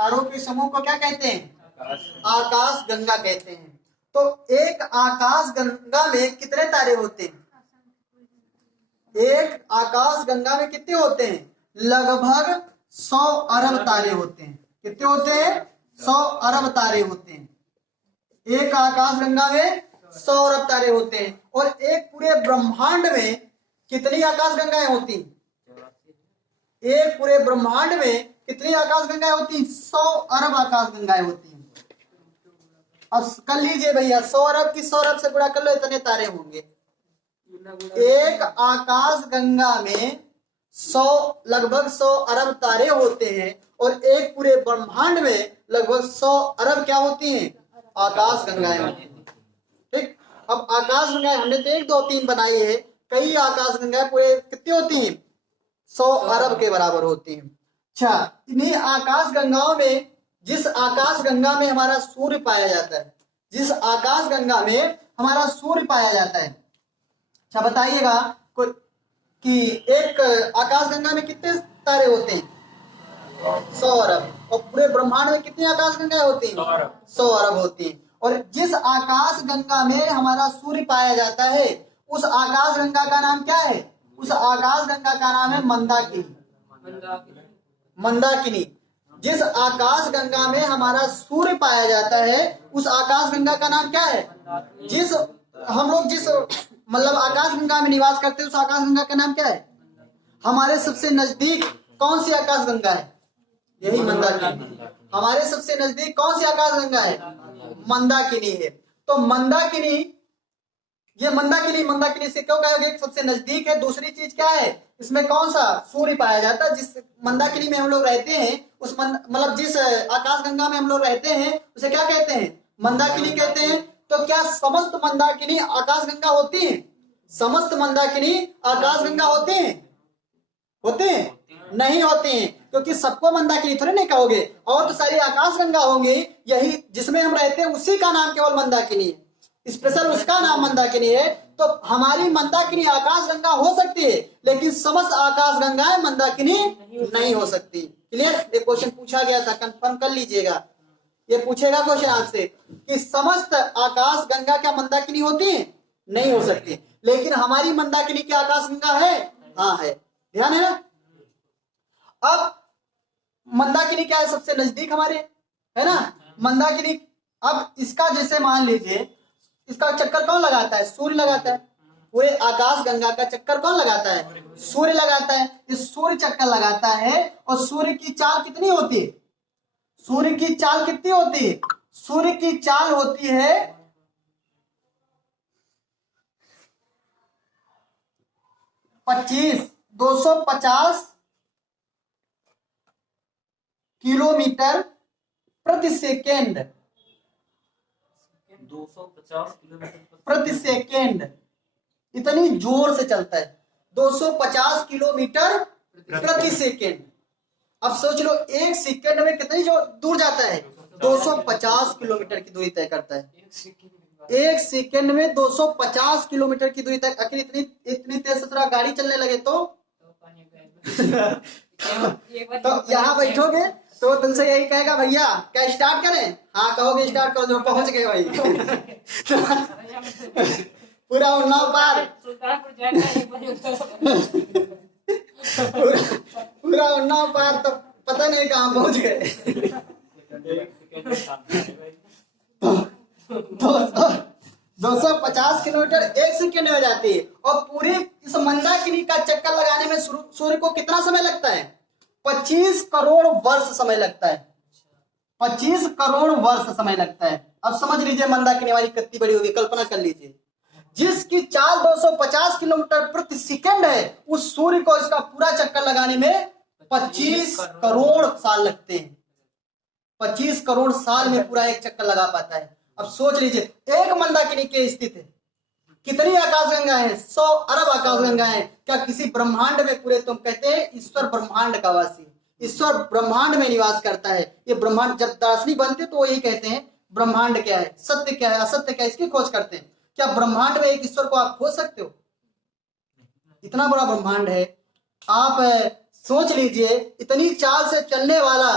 तारों के समूह को क्या कहते हैं? आकाश गंगा कहते हैं। तो एक आकाश गंगा में कितने तारे होते हैं? एक आकाश गंगा में कितने होते हैं? लगभग 100 अरब तारे होते हैं। कितने होते हैं? 100 अरब तारे होते हैं। एक आकाश गंगा में 100 अरब तारे होते हैं। और एक पूरे ब्रह्मांड में कितनी आकाश गंगाएं होती? एक पूरे ब्रह्मांड में कितनी आकाश गंगाएं होती? 100 अरब आकाश गंगाएं होती हैं। अब कर लीजिए भैया, 100 अरब की 100 अरब से गुणा कर लो, इतने तारे होंगे। एक आकाश गंगा में 100 लगभग 100 अरब तारे होते हैं और एक पूरे ब्रह्मांड में लगभग 100 अरब क्या होती हैं? आकाश गंगाएं होती हैं। ठीक, अब आकाश गंगाएं हमने तो 1 2 3 बनाई है, कई आकाश गंगाएं पूरे कितनी होती हैं? 100 अरब के बराबर होती हैं। अच्छा, इन्हीं आकाश गंगाओं में, जिस आकाश गंगा में हमारा सूर्य पाया जाता है, जिस आकाश गंगा में हमारा सूर्य पाया जाता है, अच्छा बताइएगा कि एक आकाश गंगा में कितने तारे होते हैं? 100 अरब। और पूरे ब्रह्मांड में कितनी आकाश गंगाएं होती हैं? 100 अरब होती हैं। और जिस आकाश गंगा में हमारा सूर्य पाया जाता है, उस आकाश गंगा का नाम क्या है? उस आकाश गंगा का नाम है मंदाकिनी। मंदाकिनी। जिस आकाश गंगा में हमारा सूर्य पाया जाता है, उस आकाश गंगा का नाम क्या है? जिस हम लोग जिस मतलब आकाश गंगा में निवास करते हैं, उस आकाश गंगा का नाम क्या है? हमारे सबसे नजदीक कौन सी आकाश गंगा है? यही मंदाकिनी। हमारे सबसे नजदीक कौन सी आकाश गंगा है? मंदाकिनी है। तो मंदाकिनी, ये मंदाकिनी से क्यों कहा गया सबसे नजदीक है? दूसरी चीज क्या है इसमें? कौन सा? सूर्य पाया जाता है। जिस मंदाकिनी में हम लोग रहते हैं, उस मतलब जिस आकाश गंगा में हम लोग रहते हैं, उसे क्या कहते हैं? मंदाकिनी कहते हैं। तो क्या समस्त मंदाकिनी आकाश गंगा होती है? समस्त मंदाकिनी आकाश गंगा होते हैं? होते हैं? नहीं होते हैं, क्योंकि सबको मंदाकिनी थोड़े नहीं कहोगे, और तो सारी आकाश गंगा होंगी। यही जिसमें हम रहते हैं उसी का नाम केवल मंदाकिनी है, स्पेशल उसका नाम मंदाकिनी है। तो हमारी मंदाकिनी आकाश गंगा हो सकती है, लेकिन समस्त आकाश गंगाएं मंदाकिनी नहीं हो सकती। क्लियर? एक क्वेश्चन पूछा गया था, कंफर्म कर लीजिएगा। ये पूछेगा क्वेश्चन आपसे कि समस्त आकाश गंगा क्या मंदाकिनी होती है? नहीं हो सकती। लेकिन हमारी मंदाकिनी क्या आकाश गंगा है? हाँ है। ध्यान है ना? अब मंदाकिनी क्या है? सबसे नजदीक हमारे, है ना मंदाकिनी। अब इसका जैसे मान लीजिए, इसका चक्कर कौन लगाता है? सूर्य लगाता है। पूरे आकाश गंगा का चक्कर कौन लगाता है? सूर्य लगाता है। इस सूर्य चक्कर लगाता है। और सूर्य की चाल कितनी होती है? सूर्य की चाल कितनी होती है? सूर्य की चाल होती है 250 किलोमीटर प्रति सेकेंड। 250 किलोमीटर प्रति सेकेंड, इतनी जोर से चलता है। 250 किलोमीटर प्रति सेकेंड। अब सोच लो, एक सेकेंड में कितनी दूर जाता है? 250 किलोमीटर की दूरी तय करता है। एक सेकेंड में 250 किलोमीटर की दूरी तक। आखिर इतनी तेज से गाड़ी चलने लगे तो तो यहाँ बैठोगे तो तुमसे यही कहेगा, भैया क्या स्टार्ट करें? हाँ कहोगे स्टार्ट करो, जो पहुंच गए भाई। पूरा उन्नाव पार, पूरा उन्नाव पार, तो पता नहीं कहाँ पहुंच गए। 250 किलोमीटर एक सेकेंड में जाती है। और पूरी इस मंदाकिनी का चक्कर लगाने में सूर्य को कितना समय लगता है? 25 करोड़ वर्ष समय लगता है। 25 करोड़ वर्ष समय लगता है। अब समझ लीजिए मंदाकिनी हमारी कितनी बड़ी होगी, कल्पना कर लीजिए। जिसकी चाल 250 किलोमीटर प्रति सेकेंड है, उस सूर्य को इसका पूरा चक्कर लगाने में 25 करोड़ साल लगते हैं। 25 करोड़ साल में पूरा एक चक्कर लगा पाता है। अब सोच लीजिए, एक मंदाकिनी के स्थित है, कितनी आकाश गंगा है? 100 अरब आकाश गंगा है। क्या किसी ब्रह्मांड में पूरे, तुम कहते हैं ईश्वर ब्रह्मांड का वासी, ईश्वर ब्रह्मांड में निवास करता है। ये ब्रह्मांड, जब दार्शनिक बनते तो यही कहते हैं ब्रह्मांड क्या है, सत्य क्या है, असत्य क्या है, इसकी खोज करते हैं। क्या ब्रह्मांड में एक ईश्वर को आप खोज सकते हो? इतना बड़ा ब्रह्मांड है। आप सोच लीजिए, इतनी चाल से चलने वाला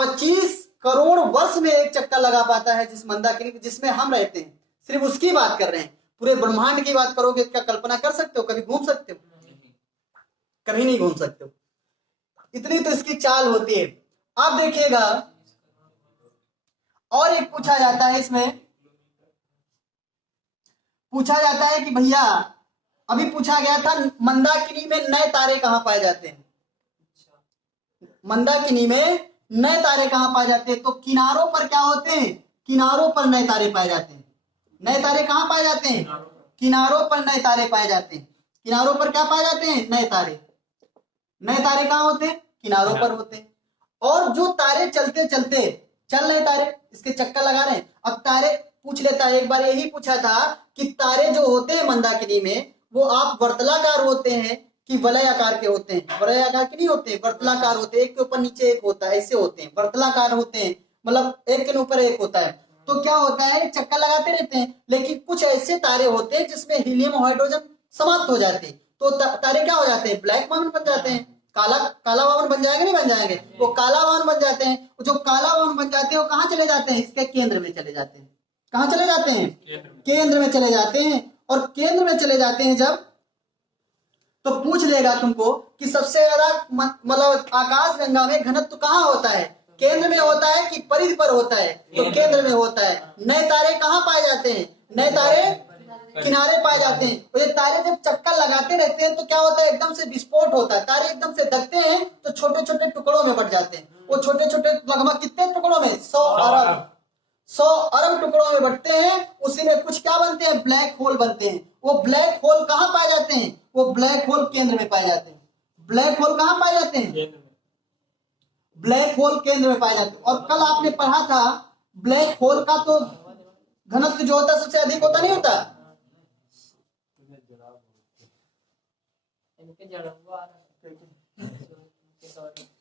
25 करोड़ वर्ष में एक चक्कर लगा पाता है जिस मंदाकिनी जिसमें हम रहते हैं, सिर्फ उसकी बात कर रहे हैं। पूरे ब्रह्मांड की बात करोगे, क्या कल्पना कर सकते हो? कभी घूम सकते हो? कभी नहीं घूम सकते हो। इतनी तो इसकी चाल होती है। आप देखिएगा, और एक पूछा जाता है, इसमें पूछा जाता है कि भैया अभी पूछा गया था मंदाकिनी में नए तारे कहां पाए जाते हैं? मंदाकिनी में नए तारे कहां पाए जाते हैं? तो किनारों पर क्या होते हैं? किनारों पर नए तारे पाए जाते हैं। नए तारे कहां पाए जाते हैं? किनारों पर नए तारे पाए जाते हैं। किनारों पर क्या पाए जाते हैं? नए तारे। नए तारे कहां होते हैं? किनारों पर होते हैं। और जो तारे चलते चलते चल रहे तारे, इसके चक्कर लगा रहे हैं। अब तारे पूछ लेता है, एक बार यही पूछा था कि तारे जो होते हैं मंदाकिनी में, वो आप वर्तलाकार होते हैं कि वलय आकार के होते हैं? वलय आकार के नहीं होते, वर्तलाकार होते हैं। एक के ऊपर नीचे एक होता है, ऐसे होते हैं, वर्तलाकार होते हैं, मतलब एक के ऊपर एक होता है। तो क्या होता है, चक्कर लगाते रहते हैं। लेकिन कुछ ऐसे तारे होते हैं जिसमें हीलियम और हाइड्रोजन समाप्त हो जाते हैं, तो तारे क्या हो जाते हैं? ब्लैक वाहन बन जाते हैं। काला काला वाहन बन जाएंगे, नहीं बन जाएंगे? वो काला वाहन बन जाते हैं। जो काला वाहन बन जाते हैं वो कहाँ चले जाते हैं? इसके केंद्र में चले जाते हैं। कहाँ चले जाते हैं? केंद्र में चले जाते हैं। और केंद्र में चले जाते हैं जब, तो पूछ लेगा तुमको कि सबसे ज्यादा मतलब आकाश गंगा में घनत्व कहाँ होता है? केंद्र में होता है कि परिधि पर होता है? तो केंद्र में होता है। नए तारे कहाँ पाए जाते हैं? नए तारे किनारे पाए जाते हैं। तो ये तारे जब चक्कर लगाते रहते हैं तो क्या होता है? एकदम से विस्फोट होता है। तारे एकदम से दबते हैं तो छोटे छोटे टुकड़ों में बढ़ जाते हैं। वो छोटे छोटे लगभग कितने टुकड़ों में? 100 अरब टुकड़ों में बढ़ते हैं। उसी में कुछ क्या बनते हैं? ब्लैक होल बनते हैं। वो ब्लैक होल कहाँ पाए जाते हैं? वो ब्लैक होल केंद्र में पाए जाते हैं। ब्लैक होल कहाँ पाए जाते हैं? ब्लैक होल केंद्र में पाए जाते हैं। और कल आपने पढ़ा था ब्लैक होल का तो घनत्व जो होता है सबसे अधिक होता, नहीं होता?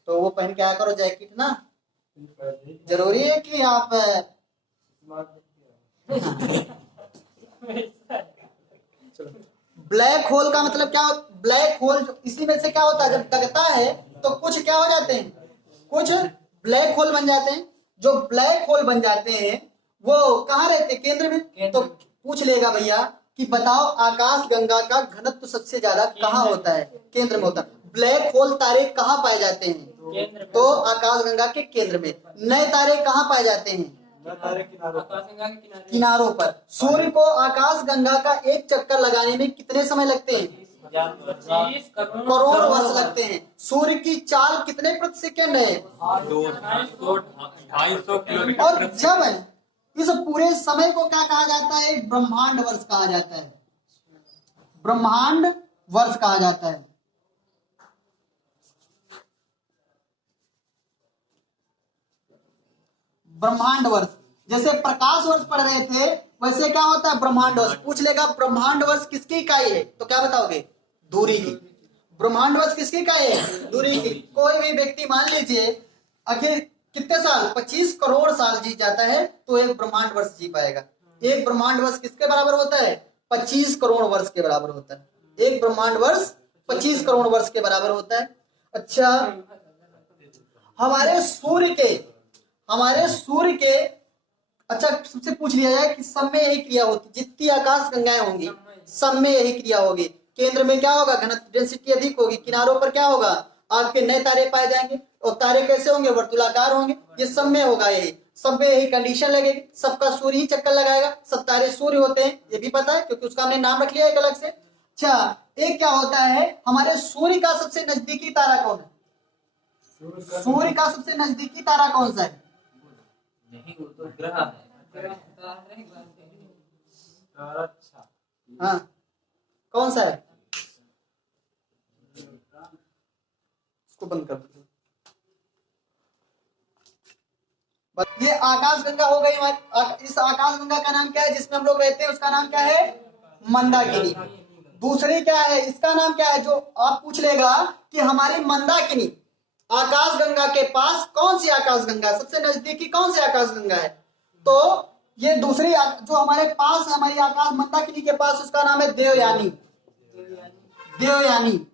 तो वो पहन के आया करो जैकेट ना। जरूरी है कि आप ब्लैक होल का मतलब क्या? ब्लैक होल इसी में से क्या होता है, जब दगता है तो कुछ क्या हो जाते हैं? कुछ ब्लैक होल बन जाते हैं। जो ब्लैक होल बन जाते हैं वो कहाँ रहते हैं? केंद्र में। तो पूछ लेगा भैया कि बताओ आकाश गंगा का घनत्व सबसे ज्यादा कहाँ होता है? केंद्र में होता है। ब्लैक होल तारे कहाँ पाए जाते हैं? तो आकाश गंगा के केंद्र में। नए तारे कहाँ पाए जाते हैं? किनारों पर। सूर्य को आकाश गंगा का एक चक्कर लगाने में कितने समय लगते हैं? 25 करोड़ वर्ष लगते हैं। सूर्य की चाल कितने प्रति सेकेंड है? 250 किलोमीटर। और जब इस पूरे समय को क्या कहा जाता है? एक ब्रह्मांड वर्ष कहा जाता है। ब्रह्मांड वर्ष कहा जाता है। ब्रह्मांड वर्ष, जैसे प्रकाश वर्ष पढ़ रहे थे वैसे क्या होता है? ब्रह्मांड वर्ष। पूछ लेगा ब्रह्मांड वर्ष किसकी इकाई है? तो क्या बताओगे? दूरी की। ब्रह्मांड वर्ष किसकी इकाई है? दूरी की। कोई भी व्यक्ति मान लीजिए आखिर कितने साल, 25 करोड़ साल जी जाता है तो एक ब्रह्मांड वर्ष जी पाएगा। एक ब्रह्मांड वर्ष किसके बराबर होता है? 25 करोड़ वर्ष के बराबर होता है। एक ब्रह्मांड वर्ष 25 करोड़ वर्ष के बराबर होता है। अच्छा, हमारे सूर्य के अच्छा सबसे पूछ लिया जाए कि सब में यही क्रिया होती, जितनी आकाश गंगाएं होंगी सब में यही क्रिया होगी। केंद्र में क्या होगा? घनत्व डेंसिटी अधिक होगी। किनारों पर क्या होगा? आपके नए तारे पाए जाएंगे। और तारे कैसे होंगे? वर्तुलाकार होंगे। ये सब में होगा, यही सब में यही कंडीशन लगेगी। सबका सूर्य ही चक्कर लगाएगा। सब तारे सूर्य होते हैं, ये भी पता है क्योंकि उसका हमने नाम रख लिया एक अलग से। अच्छा, एक क्या होता है, हमारे सूर्य का सबसे नजदीकी तारा कौन है? सूर्य का सबसे नजदीकी तारा कौन सा है? नहीं, वो तो ग्रह है। हाँ, कौन सा है? इसको बंद कर दो। ये आकाश गंगा हो गई हमारी। इस आकाश गंगा का नाम क्या है जिसमें हम लोग रहते हैं? उसका नाम क्या है? मंदाकिनी। दूसरी क्या है? इसका नाम क्या है? जो आप पूछ लेगा कि हमारी मंदाकिनी आकाश गंगा के पास कौन सी आकाश गंगा, सबसे नजदीकी कौन सी आकाश गंगा है? तो ये दूसरी जो हमारे पास हमारी आकाश मंदाकिनी के पास, उसका नाम है देवयानी। देवयानी।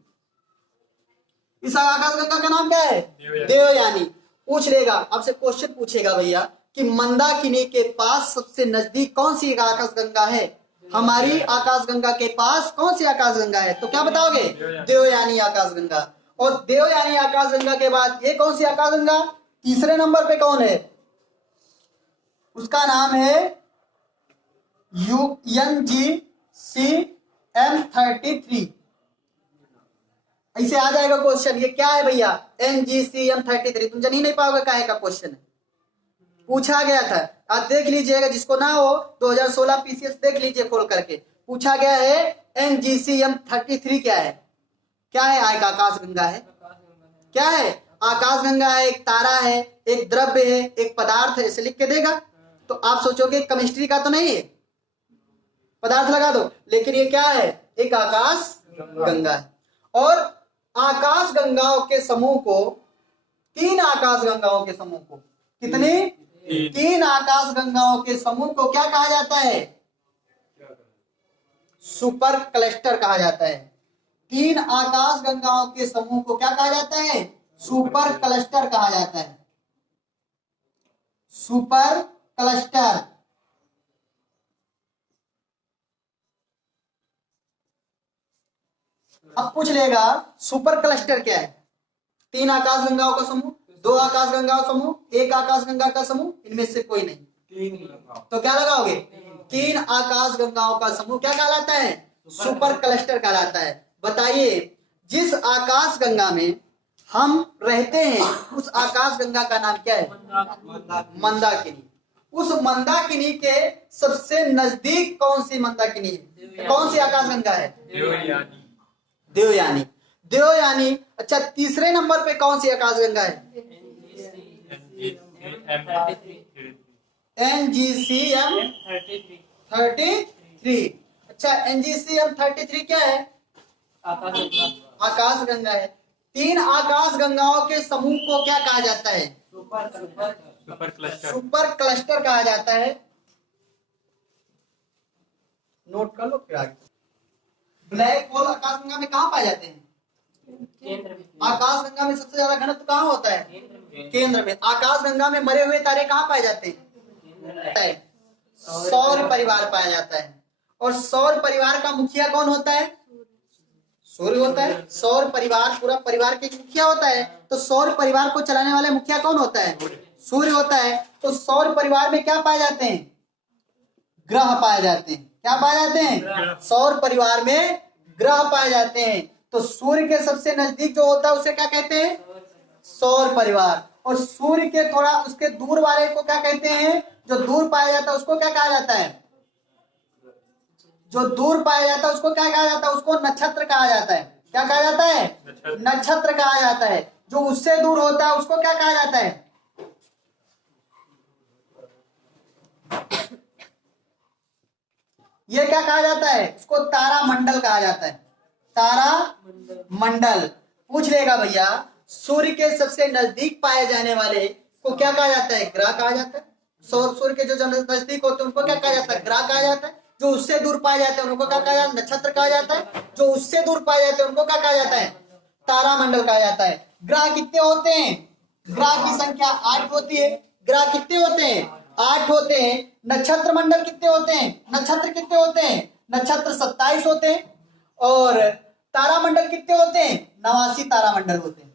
इस आकाश गंगा का नाम क्या है? देवयानी। पूछ लेगा, आपसे क्वेश्चन पूछेगा भैया कि मंदाकिनी के पास सबसे नजदीक कौन सी आकाश गंगा है? हमारी आकाश गंगा के पास कौन सी आकाश गंगा है? तो क्या बताओगे? देवयानी आकाश गंगा। और देवयानी आकाश गंगा के बाद ये कौन सी आकाश गंगा? तीसरे नंबर पे कौन है? उसका नाम है NGCM33। ऐसे आ जाएगा क्वेश्चन, ये क्या है भैया? NGCM33। तुम जान ही नहीं पाओगे काहे का क्वेश्चन है, पूछा गया था। आप देख लीजिएगा, जिसको ना हो 2016 PCS देख लीजिए खोल करके, पूछा गया है NGCM33 क्या है? क्या है? आकाश गंगा है। क्या है? आकाश गंगा है, एक तारा है, एक द्रव्य है, एक पदार्थ है, ऐसे लिख के देगा तो आप सोचोगे केमिस्ट्री का तो नहीं है, पदार्थ लगा दो, लेकिन ये क्या है? एक आकाश गंगा है। और आकाश गंगाओं के समूह को, 3 आकाश गंगाओं के समूह को, कितनी? 3 आकाश गंगाओं के समूह को क्या कहा जाता है? सुपर क्लस्टर कहा जाता है। 3 आकाश गंगाओं के समूह को क्या कहा जाता है? सुपर क्लस्टर कहा जाता है। Super cluster. अब पूछ लेगा सुपर क्लस्टर क्या है? 3 आकाश गंगाओं का समूह, 2 आकाश गंगाओं का समूह, 1 आकाश गंगा का समूह, इनमें से कोई नहीं। तो क्या लगाओगे? 3 आकाश गंगाओं का समूह क्या कहलाता है? सुपर क्लस्टर कहलाता है। बताइए, जिस आकाश गंगा में हम रहते हैं उस आकाश गंगा का नाम क्या है? मंदाकिनी। उस मंदाकिनी के सबसे नजदीक कौन सी मंदाकिनी है? कौन सी आकाश गंगा है? देवयानी। देवयानी। अच्छा, तीसरे नंबर पे कौन सी आकाश गंगा है? NGCM33। अच्छा, NGCM33 क्या है? आकाश गंगा है। 3 आकाश गंगाओं के समूह को क्या कहा जाता है? सुपर क्लस्टर कहा जाता है। नोट कर लो फिर आगे। ब्लैक होल आकाश गंगा में कहाँ पाए जाते हैं? आकाश गंगा में सबसे ज्यादा घनत्व कहाँ होता है? केंद्र में। आकाश गंगा में मरे हुए तारे कहाँ पाए जाते हैं? सौर परिवार पाया जाता है। और सौर परिवार का मुखिया कौन होता है? सूर्य होता है। सौर परिवार, पूरा परिवार के मुखिया होता है, तो सौर परिवार को चलाने वाला मुखिया कौन होता है? सूर्य होता है। तो सौर परिवार में क्या पाए जाते हैं? ग्रह पाए जाते हैं। क्या पाए जाते हैं? सौर परिवार में ग्रह पाए जाते हैं। तो सूर्य के सबसे नजदीक जो होता है उसे क्या कहते हैं? सौर परिवार। और सूर्य के थोड़ा उसके दूर वाले को क्या कहते हैं? जो दूर पाया जाता है उसको क्या कहा जाता है? जो दूर पाया जाता है उसको क्या कहा जाता है? उसको नक्षत्र कहा जाता है। क्या कहा जाता है? नक्षत्र कहा जाता है। जो उससे दूर होता है उसको क्या कहा जाता है? ये क्या कहा जाता है? उसको तारा मंडल कहा जाता है। तारा मंडल। पूछ लेगा भैया, सूर्य के सबसे नजदीक पाए जाने वाले को क्या कहा जाता है? ग्रह कहा जाता है। सूर्य के जो नजदीक होते हैं उनको क्या कहा जाता है? ग्रह कहा जाता है। जो उससे दूर पाए जाते हैं उनको क्या कहा जाता है? नक्षत्र कहा जाता है। जो उससे दूर पाए जाते हैं उनको क्या कहा जाता है? तारामंडल कहा जाता है। ग्रह कितने होते हैं? ग्रह की संख्या 8 होती है। ग्रह कितने होते हैं? 8 होते हैं। नक्षत्र मंडल कितने होते हैं? नक्षत्र कितने होते हैं? नक्षत्र 27 होते हैं। और तारामंडल कितने होते हैं? 89 तारामंडल होते हैं।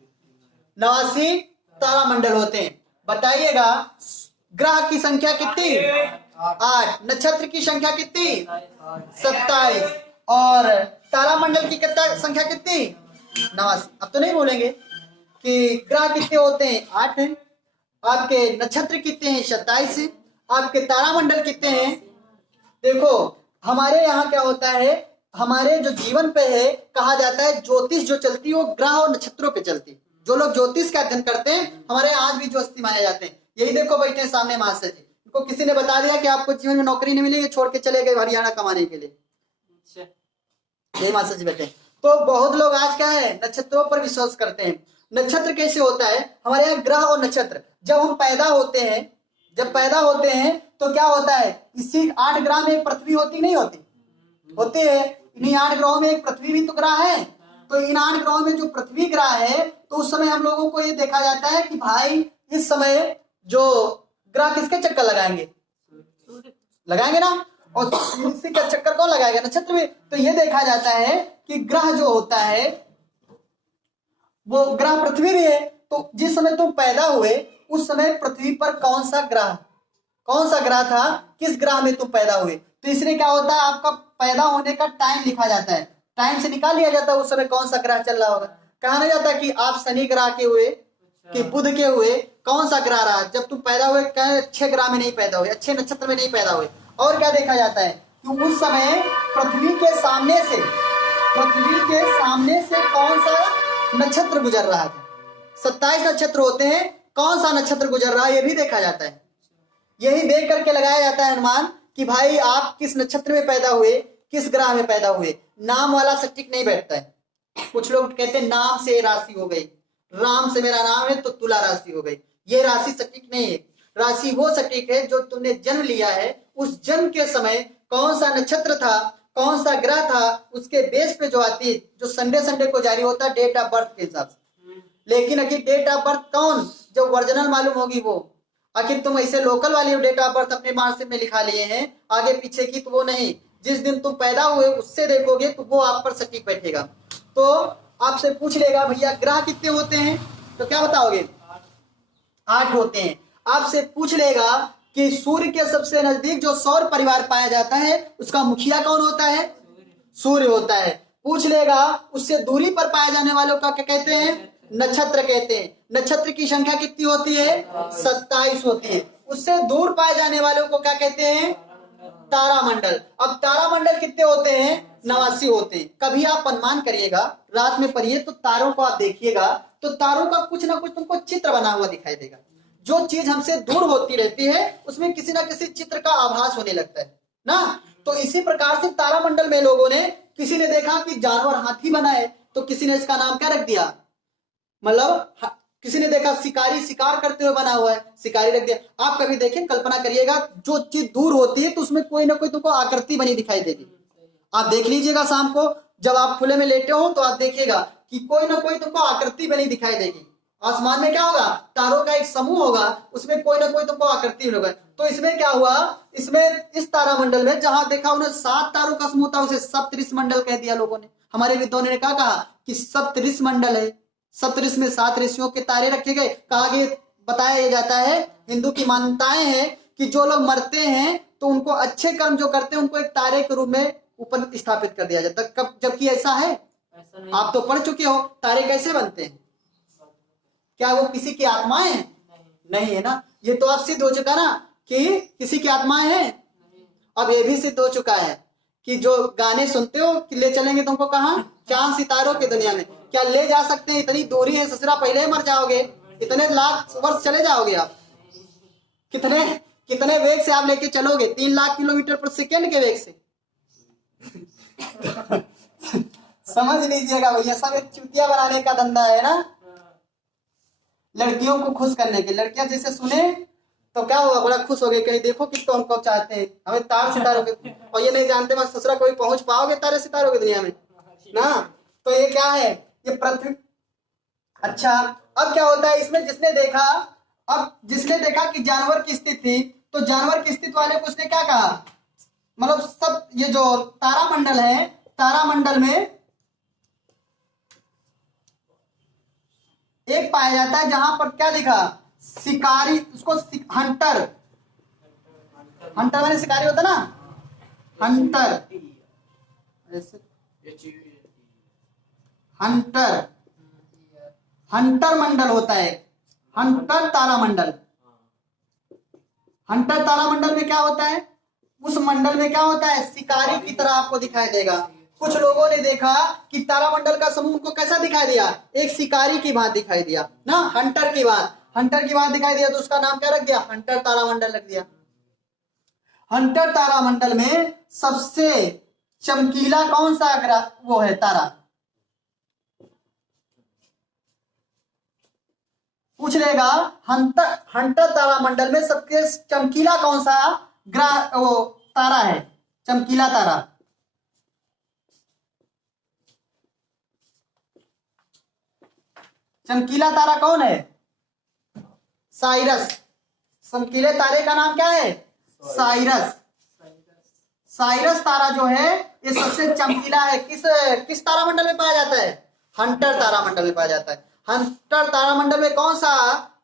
89 तारामंडल होते हैं। बताइएगा, ग्रह की संख्या कितनी? 8। नक्षत्र की संख्या कितनी? 27। और तारामंडल की संख्या कितनी? 89। अब तो नहीं बोलेंगे कि ग्रह कितने होते हैं? 8 हैं। आपके नक्षत्र कितने हैं? 27 हैं। आपके तारामंडल कितने हैं? देखो, हमारे यहाँ क्या होता है, हमारे जो जीवन पे है, कहा जाता है ज्योतिष जो चलती है वो ग्रह और नक्षत्रों पे चलती है। जो लोग ज्योतिष का अध्ययन करते हैं, हमारे आज भी ज्योतिषी माने जाते हैं। यही देखो बैठे सामने मास्टर जी, इनको किसी ने बता दिया कि आपको जीवन में नौकरी नहीं मिलेगी, छोड़ के चले गए हरियाणा कमाने के लिए। यही मास्टर जी बैठे। तो बहुत लोग आज क्या है, नक्षत्रों पर विश्वास करते हैं। नक्षत्र कैसे होता है? हमारे यहाँ ग्रह और नक्षत्र, जब हम पैदा होते हैं तो क्या होता है, इसी 8 ग्रह में एक पृथ्वी होती नहीं होती? होती है। इन्हीं 8 ग्रहों में एक पृथ्वी भी तो ग्रह है। तो इन 8 ग्रहों में जो पृथ्वी ग्रह है, तो उस समय हम लोगों को ये देखा जाता है कि भाई इस समय जो ग्रह किसके चक्कर लगाएंगे? लगाएंगे ना। और इसी का चक्कर कौन लगाएगा? नक्षत्र में। तो ये देखा जाता है कि ग्रह जो होता है वो ग्रह पृथ्वी भी है। तो जिस समय तुम पैदा हुए उस समय पृथ्वी पर कौन सा ग्रह था, किस ग्रह में तुम पैदा हुए? तो इसलिए क्या होता है, आपका पैदा होने का टाइम लिखा जाता है, टाइम से निकाल लिया जाता है उस समय कौन सा ग्रह चल रहा होगा। कहा नहीं जाता कि आप शनि ग्रह के हुए कि बुध के हुए, कौन सा ग्रह रहा जब तुम पैदा हुए, अच्छे ग्रह में नहीं पैदा हुए, अच्छे नक्षत्र में नहीं पैदा हुए। और क्या देखा जाता है कि उस समय पृथ्वी के सामने से कौन सा नक्षत्र गुजर रहा था। 27 नक्षत्र होते हैं, कौन सा नक्षत्र गुजर रहा है ये भी देखा जाता है। यही देख करके लगाया जाता है अनुमान कि भाई आप किस नक्षत्र में पैदा हुए, किस ग्रह में पैदा हुए। नाम वाला सटीक नहीं बैठता है। कुछ लोग कहते हैं नाम से राशि हो गई, राम से मेरा नाम है तो तुला राशि हो गई। ये राशि सटीक नहीं है। राशि वो सटीक है जो तुमने जन्म लिया है, उस जन्म के समय कौन सा नक्षत्र था, कौन सा ग्रह था, उसके बेस पे जो आती है, जो संडे को जारी होता है डेट ऑफ बर्थ के हिसाब से। लेकिन अगर डेट ऑफ बर्थ कौन जो ओरिजिनल मालूम होगी वो, आखिर तुम ऐसे लोकल वाली डेट ऑफ बर्थ अपने मार्कशीट में लिखा लिए हैं आगे पीछे की, तो वो नहीं। जिस दिन तुम पैदा हुए उससे देखोगे तो वो आप पर सटीक बैठेगा। तो आपसे पूछ लेगा भैया ग्रह कितने होते हैं, तो क्या बताओगे? 8 होते हैं। आपसे पूछ लेगा कि सूर्य के सबसे नजदीक जो सौर परिवार पाया जाता है उसका मुखिया कौन होता है? सूर्य होता है। पूछ लेगा उससे दूरी पर पाए जाने वालों का क्या कहते हैं? नक्षत्र कहते हैं। नक्षत्र की संख्या कितनी होती है? 27 होती है। उससे दूर पाए जाने वालों को क्या कहते हैं? तारामंडल। अब तारामंडल कितने होते हैं? 89 होते हैं। कभी आप अनुमान करिएगा, रात में पढ़िए तो तारों को आप देखिएगा तो तारों का कुछ ना कुछ तुमको चित्र बना हुआ दिखाई देगा। जो चीज हमसे दूर होती रहती है उसमें किसी ना किसी चित्र का आभास होने लगता है ना। तो इसी प्रकार से तारामंडल में लोगों ने, किसी ने देखा कि जानवर हाथी बना है तो किसी ने इसका नाम क्या रख दिया, मतलब किसी ने देखा शिकारी शिकार करते हुए बना हुआ है, शिकारी रख दिया। आप कभी देखें, कल्पना करिएगा, जो चीज दूर होती है तो उसमें कोई ना कोई तुमको आकृति बनी दिखाई देगी। आप देख लीजिएगा शाम को जब आप खुले में लेटे हो तो आप देखिएगा कि कोई ना कोई तुमको आकृति बनी दिखाई देगी। आसमान में क्या होगा? तारों का एक समूह होगा, उसमें कोई ना कोई तुमको आकृति होगा। तो इसमें क्या हुआ, इसमें इस तारामंडल में जहां देखा उन्हें 7 तारों का समूह था, उसे सप्तऋषि मंडल कह दिया लोगों ने। हमारे विद्वानों ने क्या कहा कि सप्तऋषि मंडल है। सप्तऋषि में 7 ऋषियों के तारे रखे गए। कहा कि बताया जाता है, हिंदू की मान्यताएं हैं कि जो लोग मरते हैं तो उनको अच्छे कर्म जो करते हैं उनको एक तारे के रूप में ऊपर स्थापित कर दिया जाता है। जबकि ऐसा है, आप तो पढ़ चुके हो तारे कैसे बनते हैं। क्या वो किसी की आत्माएं हैं? नहीं है ना। ये तो अब सिद्ध हो चुका ना कि किसी की आत्माएं हैं। अब ये भी सिद्ध हो चुका है कि जो गाने सुनते हो कि ले चलेंगे तुमको कहाँ, चांद सितारों की दुनिया में। क्या ले जा सकते हैं? इतनी दूरी है ससुरा, पहले ही मर जाओगे। इतने लाख वर्ष चले जाओगे आप। कितने वेग से आप लेके चलोगे? 3 लाख किलोमीटर पर सेकेंड के वेग से। समझ लीजिएगा भैया, सब एक चुतिया बनाने का धंधा है ना, लड़कियों को खुश करने के। लड़कियां जैसे सुने तो क्या होगा, बड़ा खुश हो गए, कहीं देखो किसको हमको चाहते हैं, हमें तार सितारों के। और ये नहीं जानते बस ससुरा कोई पहुंच पाओगे तारे सितारों की दुनिया में ना। तो ये क्या है, ये पृथ्वी। अच्छा, अब क्या होता है इसमें, जिसने देखा कि जानवर की स्थिति थी, तो जानवर की स्थिति वाले को उसने क्या कहा, मतलब सब ये जो तारामंडल है, तारामंडल में एक पाया जाता है जहां पर क्या लिखा, शिकारी, उसको हंटर मैंने शिकारी होता ना, हंटर मंडल होता है। हंटर तारामंडल में क्या होता है, उस मंडल में क्या होता है, शिकारी की तरह आपको दिखाई देगा। कुछ लोगों ने देखा कि तारामंडल का समूह को कैसा दिखाई दिया, एक शिकारी की बात दिखाई दिया ना, हंटर की बात दिखाई दिया, तो उसका नाम क्या रख दिया, हंटर तारामंडल रख दिया। हंटर तारामंडल में सबसे चमकीला कौन सा ग्रह वो है, तारा? पूछ लेगा, हंटर तारामंडल में सबसे चमकीला कौन सा ग्रह वो तारा है, चमकीला तारा? चमकीला तारा कौन है? साइरस। चमकीले तारे का नाम क्या है? साइरस। साइरस तारा जो है ये सबसे चमकीला है। किस तारामंडल में पाया जाता है? हंटर तारामंडल में पाया जाता है। हंटर तारामंडल में कौन सा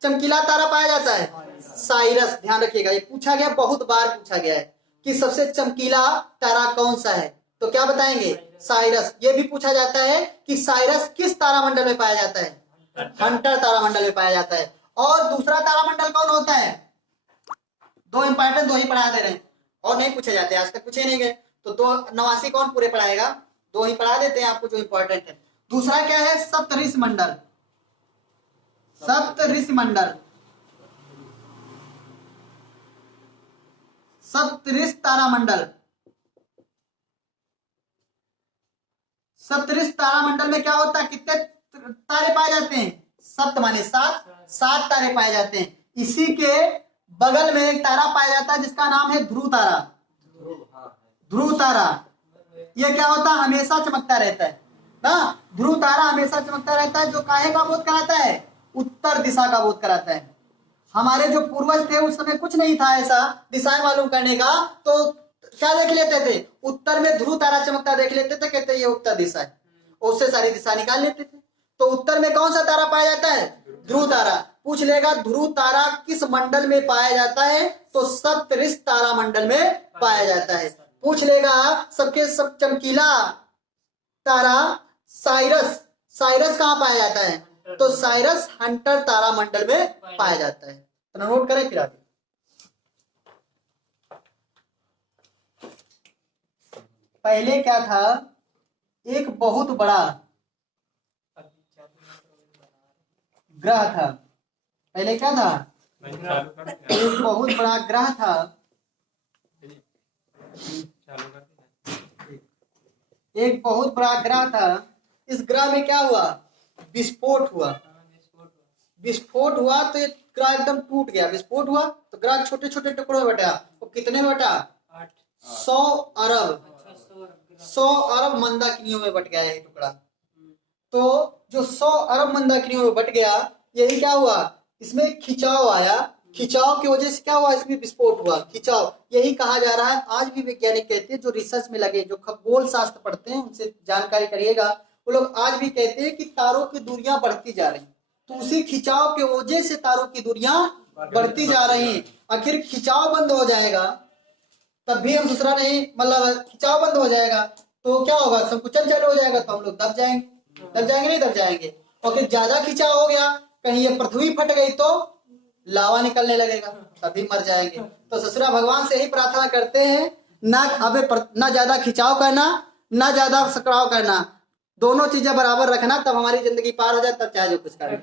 चमकीला तारा पाया जाता है? साइरस। ध्यान रखिएगा, ये पूछा गया, बहुत बार पूछा गया है कि सबसे चमकीला तारा कौन सा है, तो क्या बताएंगे? साइरस। ये भी पूछा जाता है कि साइरस किस तारामंडल में पाया जाता है? हंटर तारामंडल में पाया जाता है। और दूसरा तारामंडल कौन होता है? दो इंपॉर्टेंट, दो ही पढ़ा दे रहे हैं और नहीं पूछे जाते, आज तक पूछे नहीं गए, तो 289 कौन पूरे पढ़ाएगा? दो ही पढ़ा देते हैं आपको जो इंपॉर्टेंट है। दूसरा क्या है? सप्तऋषि मंडल। सप्तऋषि मंडल, सप्तऋषि तारामंडल। सप्तऋषि तारामंडल में क्या होता है? कितने तारे पाए जाते हैं? सप्त माने सात, 7 तारे पाए जाते हैं। इसी के बगल में एक तारा पाया जाता है जिसका नाम है ध्रुव तारा। ध्रुव तारा ये क्या होता है? हमेशा चमकता रहता है ना। ध्रुव तारा हमेशा चमकता रहता है, जो काहे का बोध कराता है? उत्तर दिशा का बोध कराता है। हमारे जो पूर्वज थे उस समय कुछ नहीं था ऐसा दिशाएं मालूम करने का, तो क्या देख लेते थे? उत्तर में ध्रुव तारा चमकता देख लेते थे, कहते ये उत्तर दिशा है, उससे सारी दिशा निकाल लेते थे। तो उत्तर में कौन सा तारा पाया जाता है? ध्रुव तारा। पूछ लेगा ध्रुव तारा किस मंडल में पाया जाता है, तो सप्तऋषि तारा मंडल में पाया जाता है। पूछ लेगा सबके सब चमकीला तारा साइरस, साइरस कहाँ पाया जाता है, तो साइरस हंटर तारा मंडल में पाया जाता है। तो नोट करें फिर आगे। पहले क्या था? एक बहुत बड़ा ग्रह था। पहले क्या था? एक बहुत बड़ा ग्रह था। एक बहुत बड़ा ग्रह था। इस ग्रह में क्या हुआ? विस्फोट हुआ। विस्फोट हुआ तो ये ग्रह एकदम टूट गया। विस्फोट हुआ तो ग्रह छोटे छोटे टुकड़ों में बटा। वो कितने में बटा? 100 अरब 100 अरब मंदाकिनियों में बट गया ये टुकड़ा। तो जो 100 अरब मंदाकिनियों में बट गया, यही क्या हुआ? इसमें खिंचाव आया। खिंचाव की वजह से क्या हुआ? इसमें विस्फोट हुआ। खिंचाव यही कहा जा रहा है। आज भी वैज्ञानिक कहते हैं, जो रिसर्च में लगे, जो खगोल शास्त्र पढ़ते हैं, उनसे जानकारी करिएगा, वो लोग आज भी कहते हैं कि तारों की दूरियां बढ़ती जा रही, तो उसी खिंचाव के वजह से तारों की दूरियां बढ़ती जा रही हैं। आखिर खिंचाव बंद हो जाएगा तब भी हम दूसरा नहीं, मतलब खिंचाव बंद हो जाएगा तो क्या होगा? संकुचन चालू हो जाएगा, तो हम लोग दब जाएंगे। दब जाएंगे नहीं? दब जाएंगे। और फिर ज्यादा खिंचाव हो गया, कहीं ये पृथ्वी फट गई तो लावा निकलने लगेगा, तभी मर जाएंगे। तो ससुरा भगवान से ही प्रार्थना करते हैं, ना ज्यादा खिंचाव करना, ना ज्यादा सकड़ाव करना, दोनों चीजें बराबर रखना, तब हमारी जिंदगी पार हो जाए, तब चाहे जो कुछ करें।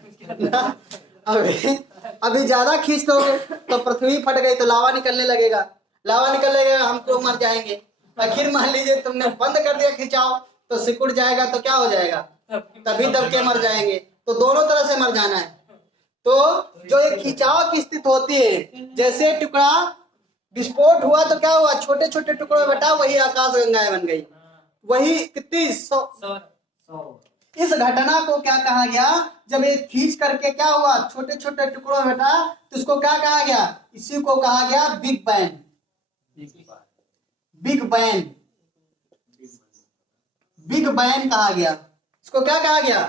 अभी ज्यादा खींच दोगे तो पृथ्वी फट गई तो लावा निकलने लगेगा, लावा निकलने लगेगा, हम तो मर जाएंगे। आखिर मान लीजिए तुमने बंद कर दिया खिंचाव तो सिकुड़ जाएगा, तो क्या हो जाएगा? तभी दब के मर जाएंगे। तो दोनों तरह से मर जाना है। तो जो एक खिंचाव की स्थिति होती है, जैसे टुकड़ा विस्फोट हुआ तो क्या हुआ? छोटे छोटे टुकड़ों में बटा, वही आकाश गंगाएं बन गई। वही कितनी 100। इस घटना को क्या कहा गया? जब ये खींच करके क्या हुआ? छोटे छोटे टुकड़ों में बटा, तो इसको क्या कहा गया? इसी को कहा गया big bang. Big bang, big bang कहा गया। इसको क्या कहा गया?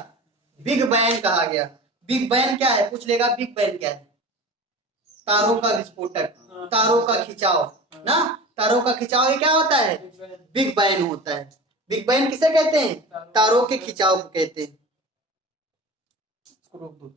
बिग बैंग कहा गया। बिग बैंग क्या है? पूछ लेगा बिग बैंग क्या है? तारों का विस्फोटक, तारों का खिंचाव ना। तारों का खिंचाव ही क्या होता है? बिग बैंग होता है। बिग बैंग किसे कहते हैं? तारों के खिंचाव को कहते हैं। इसको रोक दो।